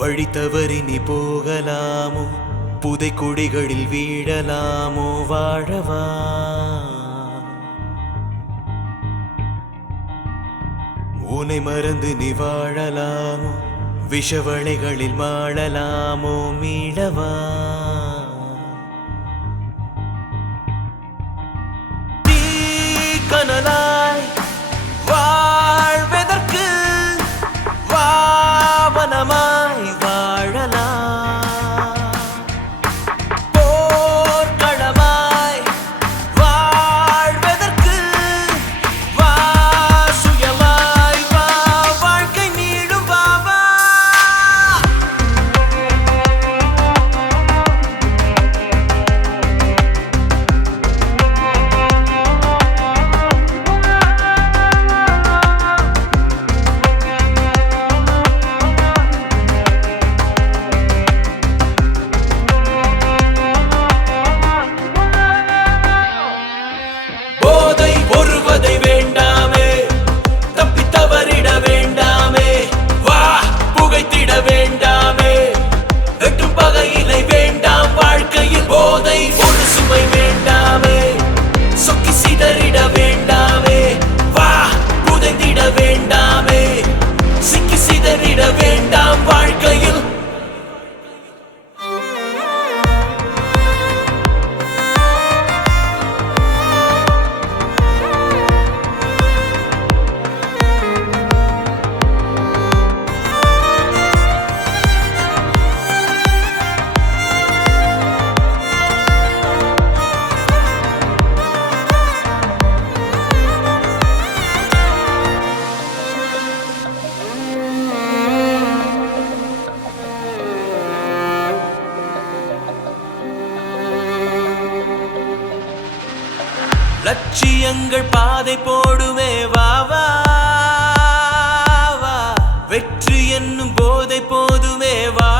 வழி தவறி நீ போகலாமோ, புதை கொடிகளில் வீழலாமோ, வாழவா உன்னை மறந்து நீ வாழலாமோ, விஷவளைகளில் மாளலாமோ, மீளவா நீ கனலாய் வாழ்வதற்கு வாவனமாய் வாழலாம், போர்க்களமாய் வாழ்வதற்கு வா சுயமாய் வா, வாழ்க்கை நீடும் பாவா. போதை ஒருவதை வேண்டாமே, தப்பி தவறிட வேண்டாமே, வா புகைத்திட வேண்டாமே, வெட்டும் பகையிலை வேண்டாம் வாழ்க்கையில், போதை ஒரு சுமை வேண்டாமே, சொக்கி சிதறிட வேண்டாமே, வா புதைந்திட வேண்டாமே, சிக்கி சிதறிட வேண்டாம் வாழ்க்கையில். லட்சியங்கள் பாதை போடுமே, வா வா வா, வெற்றி என்னும் போதை போதுமே, வா